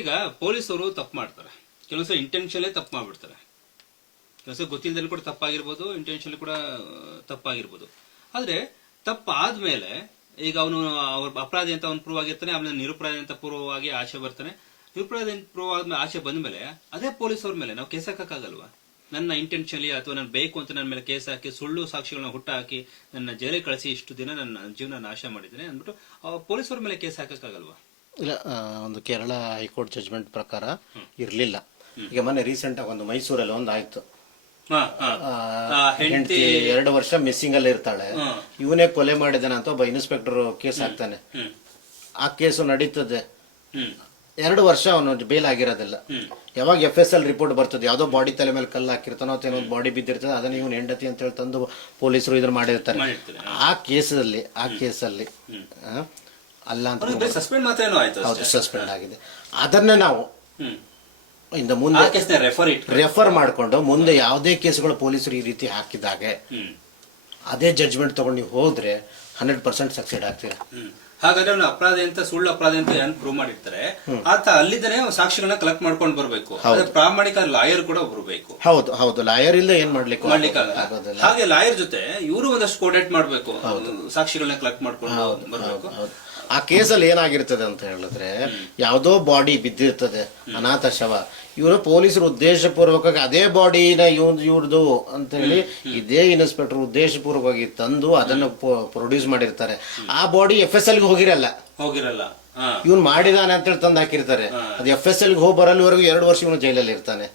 ಈಗ ಪೊಲೀಸರು ತಪ್ಪು ಮಾಡ್ತಾರೆ, ಕೆಲವೊಂದ್ಸಲ ಇಂಟೆನ್ಷನ್ಲೇ ತಪ್ಪು ಮಾಡ್ಬಿಡ್ತಾರೆ. ಕೆಲಸ ಗೊತ್ತಿಲ್ಲದಲ್ಲಿ ಕೂಡ ತಪ್ಪಾಗಿರ್ಬೋದು, ಇಂಟೆನ್ಷನ್ ಕೂಡ ತಪ್ಪಾಗಿರ್ಬೋದು. ಆದ್ರೆ ತಪ್ಪಾದ್ಮೇಲೆ ಈಗ ಅವನು ಅವ್ರ ಅಪರಾಧಿ ಅಂತ ಅವ್ನು ಪ್ರೂವ್ ಆಗಿರ್ತಾನೆ, ಆಮೇಲೆ ನಿರಪರಾಧಿ ಅಂತ ಪ್ರೂವ್ ಆಗಿ ಆಚೆ ಬರ್ತಾನೆ. ನಿರಪರಾಧಿ ಅಂತ ಪ್ರೂವ್ ಆದ್ಮೇಲೆ ಆಚೆ ಬಂದ್ಮೇಲೆ ಅದೇ ಪೊಲೀಸ್ ಅವ್ರ ಮೇಲೆ ನಾವು ಕೇಸ್ ಹಾಕಕ್ಕಾಗಲ್ವಾ? ನನ್ನ ಇಂಟೆನ್ಷನ್ಲಿ ಅಥವಾ ನಾನು ಬೇಕು ಅಂತ ನನ್ನ ಮೇಲೆ ಕೇಸ್ ಹಾಕಿ ಸುಳ್ಳು ಸಾಕ್ಷಿಗಳನ್ನ ಹುಟ್ಟ ಹಾಕಿ ನನ್ನ ಜೈಲಿಗೆ ಕಳಿಸಿ ಇಷ್ಟು ದಿನ ನನ್ನ ಜೀವನ ನಾಶ ಮಾಡಿದ್ದೇನೆ ಅಂದ್ಬಿಟ್ಟು ಪೊಲೀಸ್ ಅವ್ರ ಮೇಲೆ ಕೇಸ್ ಹಾಕಕ್ಕಾಗಲ್ವಾ? ಇಲ್ಲ, ಒಂದು ಕೇರಳ ಹೈಕೋರ್ಟ್ ಜಜ್ಮೆಂಟ್ ಪ್ರಕಾರ ಇರಲಿಲ್ಲ. ಈಗ ಮೊನ್ನೆ ರೀಸೆಂಟ್ ಆಗಿ ಒಂದು ಮೈಸೂರಲ್ಲಿ ಒಂದು ಆಯ್ತು, ಹೆಂಡತಿ 2 ವರ್ಷ ಮಿಸ್ಸಿಂಗ್ ಅಲ್ಲಿ ಇರ್ತಾಳೆ, ಇವನೇ ಕೊಲೆ ಮಾಡಿದಾನೆ ಅಂತ ಒಬ್ಬ ಇನ್ಸ್ಪೆಕ್ಟರ್ ಕೇಸ್ ಹಾಕ್ತಾನೆ. ಆ ಕೇಸು ನಡೀತದೆ, 2 ವರ್ಷ ಅವನು ಬೇಲ್ ಆಗಿರೋದಿಲ್ಲ. ಯಾವಾಗ FSL ರಿಪೋರ್ಟ್ ಬರ್ತದೆ, ಯಾವ್ದೋ ಬಾಡಿ ತಲೆ ಮೇಲೆ ಕಲ್ಲು ಹಾಕಿರ್ತಾನೋ ಅಥವಾ ಏನೋ ಬಾಡಿ ಬಿದ್ದಿರ್ತದೆ, ಅದನ್ನ ಇವನು ಹೆಂಡತಿ ಅಂತ ಹೇಳಿ ತಂದು ಪೊಲೀಸರು ಇದ್ರ ಮಾಡಿರ್ತಾರೆ. ಆ ಕೇಸಲ್ಲಿ ಅಲ್ಲ ಅಂತ ಸಸ್ಪೆಂಡ್ ಆಗಿದೆ. ಅದನ್ನೇ ನಾವು ಇಂದ ಮುಂದೆ ರೆಫರ್ ಮಾಡಿಕೊಂಡು ಮುಂದೆ ಯಾವುದೇ ಕೇಸುಗಳು ಪೊಲೀಸರು ಈ ರೀತಿ ಹಾಕಿದಾಗೆ ಅದೇ ಜಡ್ಜ್ಮೆಂಟ್ ತಗೊಂಡು ನೀವು ಹೋದ್ರೆ 100% ಸಕ್ಸೆಡ್ ಆಗ್ತೀರಾ. ಹಾಗಾದ್ರೆ ಅವನು ಅಪರಾಧ ಅಂತ ಸುಳ್ಳು ಅಪರಾಧ ಅಂತ ಏನ್ ಪ್ರೂವ್ ಮಾಡಿರ್ತಾರೆ, ಆತ ಅಲ್ಲಿದ್ದಾನೆ ಸಾಕ್ಷಿಗಳನ್ನ ಕಲೆಕ್ಟ್ ಮಾಡ್ಕೊಂಡು ಬರ್ಬೇಕು. ಪ್ರಾಮಾಣಿಕ ಲಾಯರ್ ಕೂಡ ಬರಬೇಕು. ಹೌದು ಹೌದು, ಲಾಯರ್ ಇಲ್ಲ ಏನ್ ಮಾಡ್ಲಿಕ್ಕೆ ಆಗೋದಿಲ್ಲ. ಹಾಗೆ ಲಾಯರ್ ಜೊತೆ ಇವರು ಒಂದಷ್ಟು ಕೋಆರ್ಡಿನೇಟ್ ಮಾಡ್ಬೇಕು, ಸಾಕ್ಷಿಗಳನ್ನ ಕಲೆಕ್ಟ್ ಮಾಡ್ಕೊಂಡು ಬರ್ಬೇಕು. ಆ ಕೇಸಲ್ಲಿ ಏನಾಗಿರ್ತದೆ ಅಂತ ಹೇಳಿದ್ರೆ, ಯಾವ್ದೋ ಬಾಡಿ ಬಿದ್ದಿರ್ತದೆ, ಅನಾಥ ಶವ, ಇವರು ಪೊಲೀಸರು ಉದ್ದೇಶಪೂರ್ವಕವಾಗಿ ಅದೇ ಬಾಡಿನ ಇವ್ರದು ಅಂತ ಹೇಳಿ ಇದೇ ಇನ್ಸ್ಪೆಕ್ಟರ್ ಉದ್ದೇಶಪೂರ್ವಕವಾಗಿ ತಂದು ಅದನ್ನು ಪ್ರೊಡ್ಯೂಸ್ ಮಾಡಿರ್ತಾರೆ. ಆ ಬಾಡಿ FSL ಗೆ ಹೋಗಿರಲ್ಲ, ಇವನ್ ಮಾಡಿದಾನೆ ಅಂತ ಹೇಳಿ ತಂದು ಹಾಕಿರ್ತಾರೆ. ಅದು FSL ಗೆ ಹೋಗಿ ಬರಲ್ವರೆಗೂ 2 ವರ್ಷ ಇವನು ಜೈಲಲ್ಲಿ ಇರ್ತಾನೆ.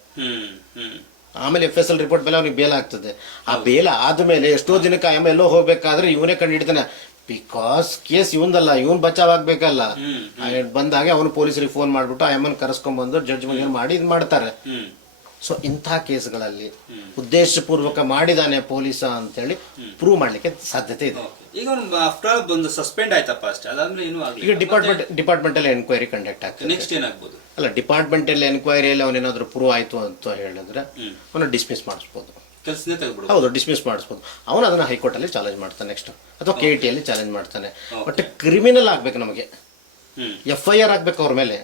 ಆಮೇಲೆ FSL ರಿಪೋರ್ಟ್ ಮೇಲೆ ಅವ್ನಿಗೆ ಬೇಲ್ ಆಗ್ತದೆ. ಆ ಬೇಲ್ ಆದ್ಮೇಲೆ ಎಷ್ಟೋ ದಿನಕ್ಕೆ ಎಲ್ಲೋ ಹೋಗ್ಬೇಕಾದ್ರೆ ಇವನೇ ಕಂಡು ಹಿಡಿತಾನೆ. ಬಿಕಾಸ್ ಕೇಸ್ ಇವಂದಲ್ಲ, ಇವನ್ ಬಚಾವ್ ಆಗ್ಬೇಕಲ್ಲ. ಬಂದಾಗ ಅವನು ಪೊಲೀಸರಿಗೆ ಫೋನ್ ಮಾಡ್ಬಿಟ್ಟು ಅಮ್ಮನ್ ಕರೆಸ್ಕೊಂಡ್ ಬಂದು ಜಡ್ಜ್ಮೆಂಟ್ ಮಾಡಿ ಇದ್ ಮಾಡ್ತಾರೆ. ಸೊ ಇಂಥ ಕೇಸ್ಗಳಲ್ಲಿ ಉದ್ದೇಶಪೂರ್ವಕ ಮಾಡಿದಾನೆ ಪೊಲೀಸ ಅಂತ ಹೇಳಿ ಪ್ರೂವ್ ಮಾಡ್ಲಿಕ್ಕೆ ಸಾಧ್ಯತೆ ಇದೆ. ಈಗ ಒಂದು ಸಸ್ಪೆಂಡ್ ಆಯ್ತಪ್ಪ ಅಷ್ಟೇ, ಅದಾದ್ಮೇಲೆ ಏನು ಈಗ ಡಿಪಾರ್ಟ್ಮೆಂಟ್ ಅಲ್ಲಿ ಎನ್ಕ್ವೈರಿ ಕಂಡಕ್ಟ್ ಆಗ್ತದೆ. ನೆಕ್ಸ್ಟ್ ಏನಾಗ್ಬೋದು? ಅಲ್ಲ, ಡಿಪಾರ್ಟ್ಮೆಂಟ್ ಅಲ್ಲಿ ಎನ್ಕ್ವೈರಿಯಲ್ಲಿ ಅವನೇನಾದ್ರೂ ಪ್ರೂವ್ ಆಯ್ತು ಅಂತ ಹೇಳಿದ್ರೆ ಅವನು ಡಿಸ್ಮಿಸ್ ಮಾಡಿಸ್ಬೋದು. ಹೌದು, ಡಿಸ್ಮಿಸ್ ಮಾಡಿಸ್ಬೋದು. ಅವನು ಅದನ್ನ ಹೈಕೋರ್ಟ್ ಅಲ್ಲಿ ಚಾಲೆಂಜ್ ಮಾಡ್ತಾನೆ ನೆಕ್ಸ್ಟ್, ಅಥವಾ KT ಅಲ್ಲಿ ಚಾಲೆಂಜ್ ಮಾಡ್ತಾನೆ. ಬಟ್ ಕ್ರಿಮಿನಲ್ ಆಗ್ಬೇಕು, ನಮಗೆ FIR ಆಗ್ಬೇಕು ಅವ್ರ ಮೇಲೆ.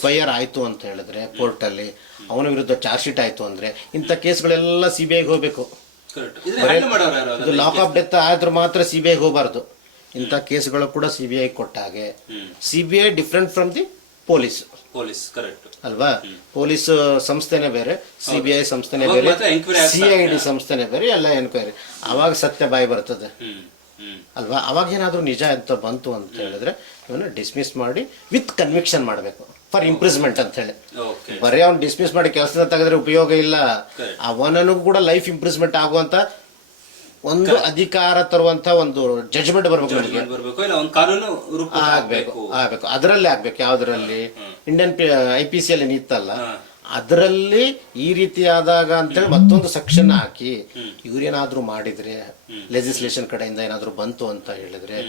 FIR ಆಯ್ತು ಅಂತ ಹೇಳಿದ್ರೆ ಕೋರ್ಟ್ ಅಲ್ಲಿ ಅವನ ವಿರುದ್ಧ ಚಾರ್ಜ್ ಶೀಟ್ ಆಯ್ತು ಅಂದ್ರೆ ಇಂಥ ಕೇಸ್ಗಳೆಲ್ಲ CBI ಹೋಗ್ಬೇಕು. ಇದು ಲಾಕ್ ಆಫ್ ಡೆತ್ ಆದ್ರೂ ಮಾತ್ರ CBI ಹೋಗಬಾರ್ದು. ಇಂಥ ಕೇಸ್ಗಳು ಕೂಡ CBI ಕೊಟ್ಟಾಗೆ. CBI different from the police ಅಲ್ವಾ? ಪೊಲೀಸ್ ಸಂಸ್ಥೆನೇ ಬೇರೆ, CBI ಸಂಸ್ಥೆನೇ ಬೇರೆ, CID ಸಂಸ್ಥೆನೇ ಬೇರೆ, ಎಲ್ಲ ಎನ್ಕ್ವೈರಿ. ಅವಾಗ ಸತ್ಯ ಬಾಯಿ ಬರ್ತದೆ ಅಲ್ವಾ? ಅವಾಗ ಏನಾದ್ರೂ ನಿಜ ಅಂತ ಬಂತು ಅಂತ ಹೇಳಿದ್ರೆ ಇವನ್ನ ಡಿಸ್ಮಿಸ್ ಮಾಡಿ ವಿತ್ ಕನ್ವಿಕ್ಷನ್ ಮಾಡಬೇಕು ಫಾರ್ ಇಂಪ್ರೂವ್ಮೆಂಟ್ ಅಂತ ಹೇಳಿ. ಬರೀ ಅವ್ನು ಡಿಸ್ಮಿಸ್ ಮಾಡಿ ಕೆಲಸದ ತೆಗೆದ್ರೆ ಉಪಯೋಗ ಇಲ್ಲ. ಅವನನ್ನು ಕೂಡ ಲೈಫ್ ಇಂಪ್ರೂವ್ಮೆಂಟ್ ಆಗುವಂತ ಒಂದು ಅಧಿಕಾರ ತರುವಂತ ಒಂದು ಜಡ್ಜ್ಮೆಂಟ್ ಬರ್ಬೇಕು, ಆಗ್ಬೇಕು. ಅದರಲ್ಲೇ ಆಗ್ಬೇಕು. ಯಾವ್ದ್ರಲ್ಲಿ? ಇಂಡಿಯನ್ IPC ಅಲ್ಲಿ ನಿಂತಲ್ಲ, ಅದರಲ್ಲಿ ಈ ರೀತಿ ಆದಾಗ ಅಂತೇಳಿ ಮತ್ತೊಂದು ಸೆಕ್ಷನ್ ಹಾಕಿ ಇವ್ರೇನಾದ್ರೂ ಮಾಡಿದ್ರೆ, ಲೆಜಿಸ್ಲೇಷನ್ ಕಡೆಯಿಂದ ಏನಾದ್ರೂ ಬಂತು ಅಂತ ಹೇಳಿದ್ರೆ,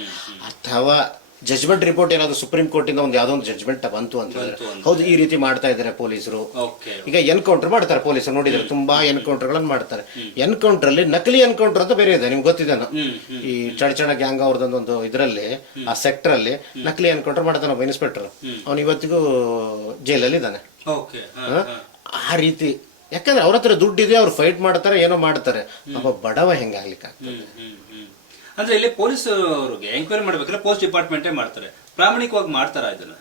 ಅಥವಾ ಜಜ್ಮೆಂಟ್ ರಿಪೋರ್ಟ್ ಏನಾದ್ರು ಸುಪ್ರೀಂ ಕೋರ್ಟ್ ಇಂದ ಒಂದು ಯಾವ್ದೋ ಒಂದು ಜಜ್ಮೆಂಟ್ ಬಂತು ಅಂತ ಹೇಳಿದ್ರೆ, ಹೌದು ಈ ರೀತಿ ಮಾಡ್ತಾ ಇದಾರೆ ಪೊಲೀಸರು. ಈಗ ಎನ್ಕೌಂಟರ್ ಮಾಡ್ತಾರೆ ಪೊಲೀಸರು, ನೋಡಿದ್ರೆ ತುಂಬಾ ಎನ್ಕೌಂಟರ್ ಗಳನ್ನ ಮಾಡ್ತಾರೆ. ಎನ್ಕೌಂಟರ್ ಅಲ್ಲಿ ನಕಲಿ ಎನ್ಕೌಂಟರ್ ಅಂತ ಬೇರೆ ಇದೆ, ನಿಮ್ಗೆ ಗೊತ್ತಿದೆ. ಈ ಚಡಚಣ ಗ್ಯಾಂಗ್ ಅವ್ರದೊಂದು ಇದರಲ್ಲಿ, ಆ ಸೆಕ್ಟರ್ ಅಲ್ಲಿ ನಕಲಿ ಎನ್ಕೌಂಟರ್ ಮಾಡ್ತಾನೆ ಒಬ್ಬ ಇನ್ಸ್ಪೆಕ್ಟರ್. ಅವನು ಇವತ್ತಿಗೂ ಜೈಲಲ್ಲಿ ಇದ್ದಾನೆ. ಆ ರೀತಿ, ಯಾಕಂದ್ರೆ ಅವ್ರ ಹತ್ರ ದುಡ್ಡಿದೆ, ಅವ್ರು ಫೈಟ್ ಮಾಡ್ತಾರೆ, ಏನೋ ಮಾಡ್ತಾರೆ. ಒಬ್ಬ ಬಡವ ಹೆಂಗಾಗ್ಲಿಕ್ಕೆ ಆಗ್ತದೆ? ಅಂದ್ರೆ ಇಲ್ಲಿ ಪೊಲೀಸ್ ಅವ್ರಿಗೆ ಎಂಕ್ವೈರಿ ಮಾಡ್ಬೇಕಾದ್ರೆ ಪೊಲೀಸ್ ಡಿಪಾರ್ಟ್ಮೆಂಟೇ ಮಾಡ್ತಾರೆ, ಪ್ರಾಮಾಣಿಕವಾಗಿ ಮಾಡ್ತಾರ ಇದನ್ನ?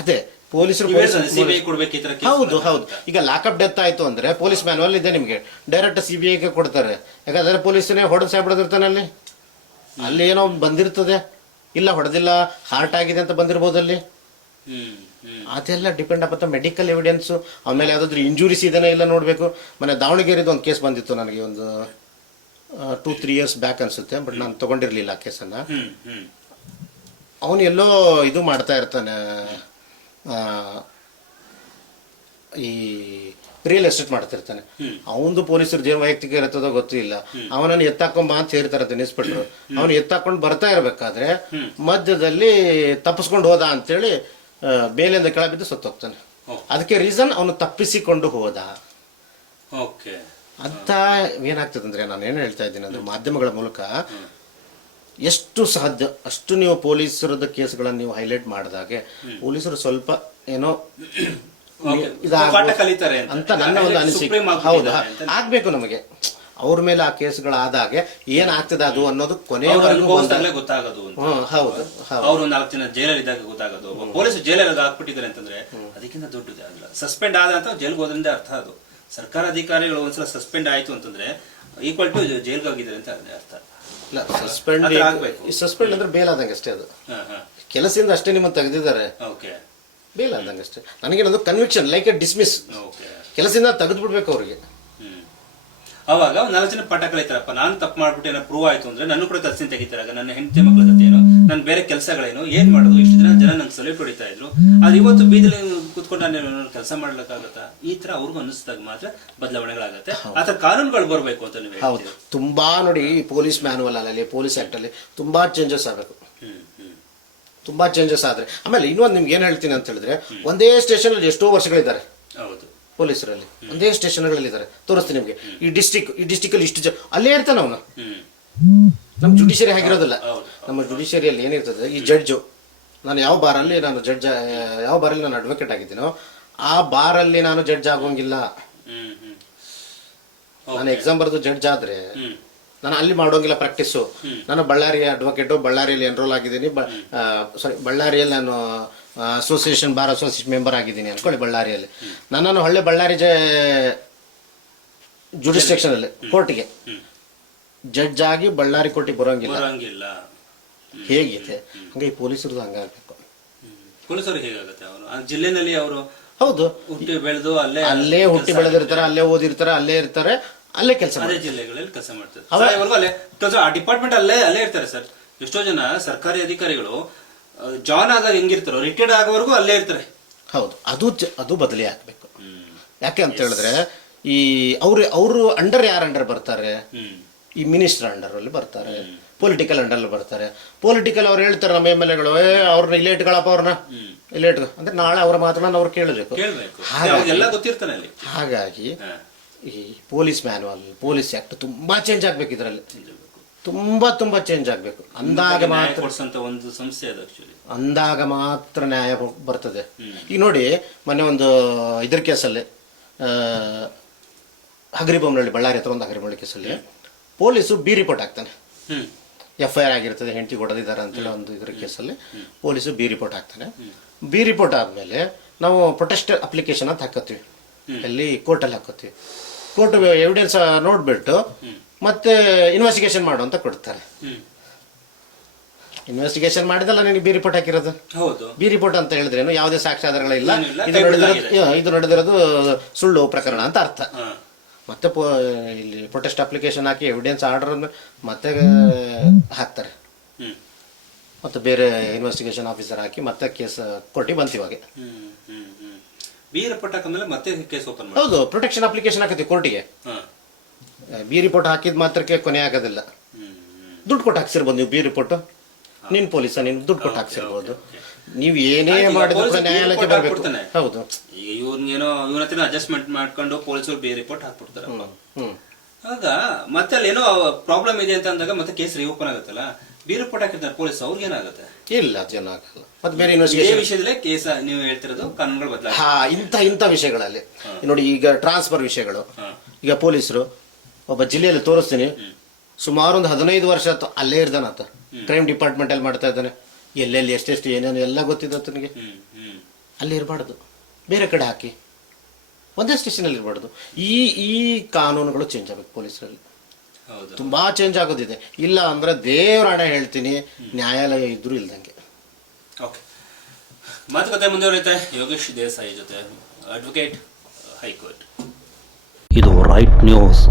ಅದೇ ಪೊಲೀಸರು ಹೌದು ಹೌದು. ಈಗ ಲಾಕಪ್ ಡೆತ್ ಆಯ್ತು ಅಂದ್ರೆ ಪೊಲೀಸ್ ಮ್ಯಾನುವಲ್ ಇದೆ ನಿಮ್ಗೆ, ಡೈರೆಕ್ಟ್ CBI ಗೆ ಕೊಡ್ತಾರೆ. ಯಾಕಂದ್ರೆ ಪೊಲೀಸನೇ ಹೊಡೆದು ಸಾಯ್ಬಿಡ್ದಿರ್ತಾನೆ ಅಲ್ಲಿ ಏನೋ ಬಂದಿರ್ತದೆ, ಇಲ್ಲ ಹೊಡೆದಿಲ್ಲ, ಹಾರ್ಟ್ ಆಗಿದೆ ಅಂತ ಬಂದಿರ್ಬೋದು ಅಲ್ಲಿ. ಅದೆಲ್ಲ ಡಿಪೆಂಡ್ ಆಗತ್ತ ಮೆಡಿಕಲ್ ಎವಿಡೆನ್ಸ್. ಆಮೇಲೆ ಯಾವ್ದಾದ್ರು ಇಂಜುರೀಸ್ ಇದನ್ನ ಇಲ್ಲ ನೋಡ್ಬೇಕು. ಮನೆ ದಾವಣಗೆರೆದು ಒಂದು ಕೇಸ್ ಬಂದಿತ್ತು ನನಗೆ, ಒಂದು 2-3 years ಬ್ಯಾಕ್ ಅನ್ಸುತ್ತೆ, ಬಟ್ ನಾನು ತಗೊಂಡಿರ್ಲಿಲ್ಲ ಆ ಕೇಸನ್ನ. ಅವನು ಎಲ್ಲೋ ಇದು ಮಾಡ್ತಾ ಇರ್ತಾನೆ, ಈ ರಿಯಲ್ ಎಸ್ಟೇಟ್ ಮಾಡ್ತಿರ್ತಾನೆ. ಅವನದು ಪೊಲೀಸರು ಜೇನು ವೈಯಕ್ತಿಕ ಇರ್ತದೋ ಗೊತ್ತಿಲ್ಲ. ಅವನನ್ನು ಎತ್ತಾಕೊಂಬ ಅಂತ ಹೇಳ್ತಾರತ್ತೆ ಇನ್ಸ್ಪೆಕ್ಟರ್. ಅವನು ಎತ್ತಾಕೊಂಡು ಬರ್ತಾ ಇರ್ಬೇಕಾದ್ರೆ ಮಧ್ಯದಲ್ಲಿ ತಪ್ಪಿಸ್ಕೊಂಡು ಹೋದ ಅಂತೇಳಿ ಬೇಲಿಂದ ಕೆಳ ಬಿದ್ದು ಸತ್ತೋಗ್ತಾನೆ. ಅದಕ್ಕೆ ರೀಸನ್ ಅವನು ತಪ್ಪಿಸಿಕೊಂಡು ಹೋದ ಅಂತ. ಏನಾಗ್ತದೆ ಅಂದ್ರೆ, ನಾನು ಏನು ಹೇಳ್ತಾ ಇದ್ದೀನಿ ಅಂದ್ರೆ, ಮಾಧ್ಯಮಗಳ ಮೂಲಕ ಎಷ್ಟು ಸಾಧ್ಯ ಅಷ್ಟು ನೀವು ಪೊಲೀಸರದ ಕೇಸ್ಗಳನ್ನು ನೀವು ಹೈಲೈಟ್ ಮಾಡಿದಾಗೆ ಪೊಲೀಸರು ಸ್ವಲ್ಪ ಏನೋ ಪಾಠ ಕಲಿತಾರೆ ಅಂತ ನನ್ನ ಒಂದು ಅನಿಸಿಕೆ. ಹೌದು, ಆಗ್ಬೇಕು ನಮಗೆ. ಅವ್ರ ಮೇಲೆ ಆ ಕೇಸ್ಗಳಾದಾಗೆ ಏನಾಗ್ತದೆ ಅದು ಅನ್ನೋದು ಕೊನೆಯವರೆಗೂ ಗೊತ್ತಾಗೋದು. ಹೌದು, ಅವ್ರು 4 ಜನ ಜೈಲಲ್ಲಿ ಇದ್ದಾಗ ಗೊತ್ತಾಗೋದು. ಪೊಲೀಸ್ ಜೈಲಲ್ಲಿ ಹಾಕ್ಬಿಟ್ಟಿದ್ದಾರೆ ಅಂತಂದ್ರೆ ಅದಕ್ಕಿಂತ ದೊಡ್ಡದೇ ಆಗಲ್ಲ. ಸಸ್ಪೆಂಡ್ ಆದ ಅಂತ ಜೈಲ್ಗೆ ಹೋದ್ರಿಂದ ಅರ್ಥ ಅದು. ಸರ್ಕಾರ ಅಧಿಕಾರಿಗಳು ಒಂದ್ಸಲ ಸಸ್ಪೆಂಡ್ ಆಯ್ತು ಅಂತಂದ್ರೆ ಈಕ್ವಲ್ ಟು ಜೈಲ್ಗೆ ಹೋಗಿದ್ದಾರೆ ಅಂತ ಅರ್ಥ. ಇಲ್ಲ, ಸಸ್ಪೆಂಡ್ ಅಂದ್ರೆ ಬೇಲ್ ಆದಂಗೆ ಅಷ್ಟೇ. ಅದು ಕೆಲಸದಿಂದ ಅಷ್ಟೇ ನಿಮ್ಮನ್ನು ತೆಗೆದಿದ್ದಾರೆ, ಬೇಲ್ ಆದಂಗೆ ಅಷ್ಟೇ. ನನಗೇನದು ಕನ್ವಿಕ್ಷನ್ ಲೈಕ್ ಎ ಡಿಸ್ಮಿಸ್, ಕೆಲಸದಿಂದ ತೆಗೆದು ಬಿಡ್ಬೇಕು ಅವ್ರಿಗೆ. ಅವಾಗ 4 ಜನ ಪಾಠ ಕಲಿತಾರಪ್ಪ, ನಾನು ತಪ್ಪು ಮಾಡ್ಬಿಟ್ಟು ಏನೋ ಪ್ರೂವ್ ಆಯ್ತು ಅಂದ್ರೆ ನನ್ನ ಕೂಡ ಕೆಲಸ ತೆಗಿತಾರಾಗ, ನನ್ನ ಹೆಂಡತಿ ಮಕ್ಕಳ ಜೊತೆ ಏನೋ, ನನ್ನ ಬೇರೆ ಕೆಲಸಗಳೇನು, ಏನ್ ಮಾಡೋದು? ಇಷ್ಟು ದಿನ ಜನ ನಂಗೆ ಸಲ್ಯೂಟ್ ಹೊಡಿತಾ ಇದ್ರು, ಆದ್ರೆ ಇವತ್ತು ಬೀದಿಲಿ ಕುತ್ಕೊಂಡು ನಾನು ಕೆಲಸ ಮಾಡ್ಲಿಕ್ಕಾಗತ್ತಾ? ಈ ತರ ಅವ್ರಿಗೂ ಅನಿಸಿದಾಗ ಮಾತ್ರ ಬದಲಾವಣೆಗಳಾಗತ್ತೆ. ಆತರ ಕಾನೂನುಗಳು ಬರ್ಬೇಕು ಅಂತ ನೀವು ಹೌದು. ತುಂಬಾ ನೋಡಿ, ಈ ಪೊಲೀಸ್ ಮ್ಯಾನುವಲ್ ಅಲ್ಲಿ, ಪೊಲೀಸ್ ಆಕ್ಟ್ ಅಲ್ಲಿ ತುಂಬಾ ಚೇಂಜಸ್ ಆಗಬೇಕು. ತುಂಬಾ ಚೇಂಜಸ್ ಆದ್ರೆ ಆಮೇಲೆ ಇನ್ನೊಂದು ನಿಮ್ಗೆ ಏನ್ ಹೇಳ್ತೀನಿ ಅಂತ ಹೇಳಿದ್ರೆ, ಒಂದೇ ಸ್ಟೇಷನ್ ಅಲ್ಲಿ ಎಷ್ಟೋ ವರ್ಷಗಳಿದ್ದಾರೆ ಪೊಲೀಸರಲ್ಲಿ, ಒಂದೇ ಸ್ಟೇಷನ್ಗಳಲ್ಲಿ ಇದ್ದಾರೆ. ತೋರಿಸ್ತೀನಿ ನಿಮ್ಗೆ. ಈ ಡಿಸ್ಟಿಕ್ ಅಲ್ಲಿ ಇಷ್ಟು ಅಲ್ಲೇ ಇರ್ತಾನೆ ಅವನು. ನಮ್ಮ ಜುಡಿಷಿಯರಿ ಆಗಿರೋದಿಲ್ಲ. ನಮ್ಮ ಜುಡಿಷಿಯರಿಯಲ್ಲಿ ಏನಿರ್ತದೆ, ಈ ಜಡ್ಜು, ನಾನು ಯಾವ ಬಾರಲ್ಲಿ ನಾನು ಜಡ್ಜ್, ಯಾವ ಬಾರಲ್ಲಿ ನಾನು ಅಡ್ವೊಕೇಟ್ ಆಗಿದ್ದೀನೋ ಆ ಬಾರಲ್ಲಿ ನಾನು ಜಡ್ಜ್ ಆಗೋಂಗಿಲ್ಲ. ನಾನು ಎಕ್ಸಾಮ್ ಬರೆದು ಜಡ್ಜ್ ಆದ್ರೆ ನಾನು ಅಲ್ಲಿ ಮಾಡೋಂಗಿಲ್ಲ ಪ್ರಾಕ್ಟೀಸು. ನಾನು ಬಳ್ಳಾರಿ ಅಡ್ವೊಕೇಟು, ಬಳ್ಳಾರಿಯಲ್ಲಿ ಎನ್ರೋಲ್ ಆಗಿದ್ದೀನಿ, ಬಳ್ಳಾರಿಯಲ್ಲಿ ನಾನು ಅಸೋಸಿಯೇಷನ್, ಬಾರ್ ಅಸೋಸಿಯೇಷನ್ ಮೆಂಬರ್ ಆಗಿದ್ದೀನಿ ಅನ್ಕೊಳ್ಳಿ ಬಳ್ಳಾರಿಯಲ್ಲಿ. ನನ್ನನ್ನು ಹೊಳ್ಳೆ ಬಳ್ಳಾರಿ ಜುಡಿಸ್ಟ್ರಿಕ್ಷನ್ ಅಲ್ಲಿ ಕೋರ್ಟಿಗೆ ಜಡ್ಜ್ ಆಗಿ ಬಳ್ಳಾರಿ ಕೋರ್ಟಿಗೆ ಬರೋಂಗಿಲ್ಲ. ಹೇಗಿದೆ ಹಂಗೆ ಈ ಪೊಲೀಸರದು ಹಂಗಾಗಬೇಕು. ಪೊಲೀಸರು ಹೇಗಾಗುತ್ತೆ? ಅವರು ಜಿಲ್ಲೆನಲ್ಲಿ ಅವರು ಹೌದು ಹುಟ್ಟಿ ಬೆಳೆದು ಅಲ್ಲೇ ಹುಟ್ಟಿ ಬೆಳೆದಿರ್ತಾರೆ, ಅಲ್ಲೇ ಓದಿರ್ತಾರೆ, ಅಲ್ಲೇ ಇರ್ತಾರೆ, ಅಲ್ಲೇ ಕೆಲಸ ಜಿಲ್ಲೆಗಳಲ್ಲಿ ಕೆಲಸ ಮಾಡ್ತಾರೆ. ಆ ಡಿಪಾರ್ಟ್ಮೆಂಟ್ ಅಲ್ಲೇ ಇರ್ತಾರೆ ಸರ್. ಎಷ್ಟೋ ಜನ ಸರ್ಕಾರಿ ಅಧಿಕಾರಿಗಳು ಜಾಯ್ನ್ ಆದಾಗ ಹೆಂಗಿರ್ತಾರೋ ರಿಟೈರ್ಡ್ ಆಗೋವರೆಗೂ ಅಲ್ಲೇ ಇರ್ತಾರೆ. ಹೌದು, ಅದು ಬದಲಿ ಆಗ್ಬೇಕು. ಯಾಕೆ ಅಂತ ಹೇಳಿದ್ರೆ, ಈ ಅವರು ಅಂಡರ್ ಯಾರು ಅಂಡರ್ ಬರ್ತಾರೆ? ಈ ಮಿನಿಸ್ಟರ್ ಅಂಡರ್ ಅಲ್ಲಿ ಬರ್ತಾರೆ, ಪೊಲಿಟಿಕಲ್ ಅಂಡರ್ ಅಲ್ಲಿ ಬರ್ತಾರೆ. ಪೊಲಿಟಿಕಲ್ ಅವ್ರು ಹೇಳ್ತಾರೆ ನಮ್ಮ ಎಮ್ ಎಲ್ ಎಗಳು, ಅವ್ರನ್ನ ಇಲೇಟ್ಗಳಪ್ಪ, ಅವ್ರನ್ನ ಇಲೇಟ್ ಅಂದ್ರೆ ನಾಳೆ ಅವರ ಮಾತನ್ನ ಅವ್ರು ಕೇಳಬೇಕು. ಹಾಗಾಗಿ ಈ ಪೊಲೀಸ್ ಮ್ಯಾನುವಲ್, ಪೊಲೀಸ್ ಆಕ್ಟ್ ತುಂಬಾ ಚೇಂಜ್ ಆಗ್ಬೇಕು. ಇದರಲ್ಲಿ ತುಂಬಾ ಚೇಂಜ್ ಆಗ್ಬೇಕು. ಅಂದಾಗ ಮಾತ್ರ ಒಂದು ಸಂಸ್ಥೆ ಅದು, ಅಂದಾಗ ಮಾತ್ರ ನ್ಯಾಯ ಬರ್ತದೆ. ಈಗ ನೋಡಿ, ಮೊನ್ನೆ ಒಂದು ಇದ್ರ ಕೇಸಲ್ಲಿ, ಹಗರಿಬೊಮ್ಮನಹಳ್ಳಿ, ಬಳ್ಳಾರಿ ಹತ್ರ ಒಂದು ಹಗರಿಬೊಮ್ಮನಹಳ್ಳಿ ಕೇಸಲ್ಲಿ ಪೊಲೀಸು ರಿಪೋರ್ಟ್ ಹಾಕ್ತಾನೆ. FIR ಆಗಿರ್ತದೆ, ಹೆಂಡತಿ ಹೊಡೆದಿದ್ದಾರೆ ಅಂತೇಳಿ ಒಂದು ಇದ್ರ ಕೇಸಲ್ಲಿ ಪೊಲೀಸು ರಿಪೋರ್ಟ್ ಹಾಕ್ತಾನೆ. ರಿಪೋರ್ಟ್ ಆದ್ಮೇಲೆ ನಾವು ಪ್ರೊಟೆಸ್ಟ್ ಅಪ್ಲಿಕೇಶನ್ ಅಂತ ಹಾಕೋತೀವಿ, ಅಲ್ಲಿ ಕೋರ್ಟಲ್ಲಿ ಹಾಕೋತೀವಿ. ಕೋರ್ಟ್ ಎವಿಡೆನ್ಸ್ ನೋಡ್ಬಿಟ್ಟು ಮತ್ತೆ ಇನ್ವೆಸ್ಟಿಗೇಷನ್ ಮಾಡು ಅಂತ ಕೊಡ್ತಾರೆ. ಇನ್ವೆಸ್ಟಿಗೇಷನ್ ಮಾಡಿದಲ್ಲ ನಿನಗೆ ರಿಪೋರ್ಟ್ ಹಾಕಿರೋದು. ರಿಪೋರ್ಟ್ ಅಂತ ಹೇಳಿದ್ರೇನು, ಯಾವುದೇ ಸಾಕ್ಷ್ಯಾಧಾರಗಳಿಲ್ಲ, ಇದು ನಡೆದಿರೋದು ಸುಳ್ಳು ಪ್ರಕರಣ ಅಂತ ಅರ್ಥ. ಮತ್ತೆ ಇಲ್ಲಿ ಪ್ರೊಟೆಸ್ಟ್ ಅಪ್ಲಿಕೇಶನ್ ಹಾಕಿ ಎವಿಡೆನ್ಸ್ ಆರ್ಡರ್ ಮತ್ತೆ ಹಾಕ್ತಾರೆ. ಮತ್ತೆ ಬೇರೆ ಇನ್ವೆಸ್ಟಿಗೇಷನ್ ಆಫೀಸರ್ ಹಾಕಿ ಮತ್ತೆ ಕೇಸ್ ಕೊಟ್ಟು ಬಂತಿವಾಗ. ಹೌದು, ಪ್ರೊಟೆಕ್ಷನ್ ಅಪ್ಲಿಕೇಶನ್ ಹಾಕತ್ತೀವಿ ಕೋರ್ಟಿಗೆ. ರಿಪೋರ್ಟ್ ಹಾಕಿದ ಮಾತ್ರಕ್ಕೆ ಕೊನೆ ಆಗೋದಿಲ್ಲ. ದುಡ್ಡು ಕೊಟ್ಟು ಹಾಕ್ಸಿರ್ಬೋದು ನೀವು. ರಿಪೋರ್ಟ್ ನೀನ್ ಪೊಲೀಸ, ನೀನು ದುಡ್ಡು ಕೊಟ್ಟು ಹಾಕ್ಸಿರ್ಬೋದು. ನೀವು ಏನೇ ಮಾಡಿದ್ರು ಕೂಡ ನ್ಯಾಯಾಲಯಕ್ಕೆ ಬರಬೇಕು. ಹೌದು, ಇವ್ರಿಗೇನೋ ಇವನ ಹತ್ರ ಅಡ್ಜಸ್ಟ್ಮೆಂಟ್ ಮಾಡ್ಕೊಂಡು ಪೊಲೀಸರು ರಿಪೋರ್ಟ್ ಹಾಕ್ಬಿಡ್ತಾರೆ. ಆಗ ಮತ್ತೆ ಅಲ್ಲಿ ಏನೋ ಪ್ರಾಬ್ಲಮ್ ಇದೆ ಅಂತ ಅಂದಾಗ ಮತ್ತೆ ಕೇಸ್ ರೀಓಪನ್ ಆಗುತ್ತಲ್ಲ. ರಿಪೋರ್ಟ್ ಹಾಕಿರ್ತಾರೆ ಪೊಲೀಸ್, ಅವ್ರಿಗೆ ಏನಾಗುತ್ತೆ? ಇಲ್ಲ, ಅದೇನಾಗಲ್ಲ. ಮತ್ತೆ ಬೇರೆ ಇನ್ವೆಸ್ಟಿಗೇಷನ್ ವಿಷಯದಲ್ಲೇ ಕೇಸ್ ನೀವು ಹೇಳ್ತಿರೋದು ಕಾನೂನುಗಳು ಬದಲಾಗ. ಇಂಥ ವಿಷಯಗಳಲ್ಲಿ ನೋಡಿ, ಈಗ ಟ್ರಾನ್ಸ್ಫರ್ ವಿಷಯಗಳು, ಈಗ ಪೊಲೀಸರು ಒಬ್ಬ ಜಿಲ್ಲೆಯಲ್ಲಿ ತೋರಿಸ್ತೀನಿ, ಸುಮಾರು ಒಂದು 15 ವರ್ಷ ಅಲ್ಲೇ ಇರ್ದಾನಂತ, ಕ್ರೈಮ್ ಡಿಪಾರ್ಟ್ಮೆಂಟ್ ಅಲ್ಲಿ ಮಾಡ್ತಾ ಇದ್ದಾನೆ. ಎಲ್ಲೆಲ್ಲಿ ಎಷ್ಟೆಷ್ಟು ಏನೇನು ಎಲ್ಲ ಗೊತ್ತಿದೆ ಆತನಿಗೆ. ಅಲ್ಲಿ ಇರಬಾರ್ದು, ಬೇರೆ ಕಡೆ ಹಾಕಿ, ಒಂದೇ ಸ್ಟೇಷನಲ್ಲಿ ಇರಬಾರ್ದು. ಈ ಕಾನೂನುಗಳು ಚೇಂಜ್ ಆಗಬೇಕು ಪೊಲೀಸರಲ್ಲಿ. ತುಂಬಾ ಚೇಂಜ್ ಆಗೋದಿದೆ. ಇಲ್ಲ ಅಂದ್ರೆ ದೇವ್ರ ಹಣ ಹೇಳ್ತೀನಿ, ನ್ಯಾಯಾಲಯ ಇದ್ರೂ ಇಲ್ದಂಗೆ. ಮಾತುಕತೆ ಮುಂದುವರಿಯುತ್ತೆ ಯೋಗೇಶ್ ದೇಸಾಯಿ ಜೊತೆ, ಅಡ್ವೊಕೇಟ್, ಹೈಕೋರ್ಟ್. ಇದು ರೈಟ್ ನ್ಯೂಸ್.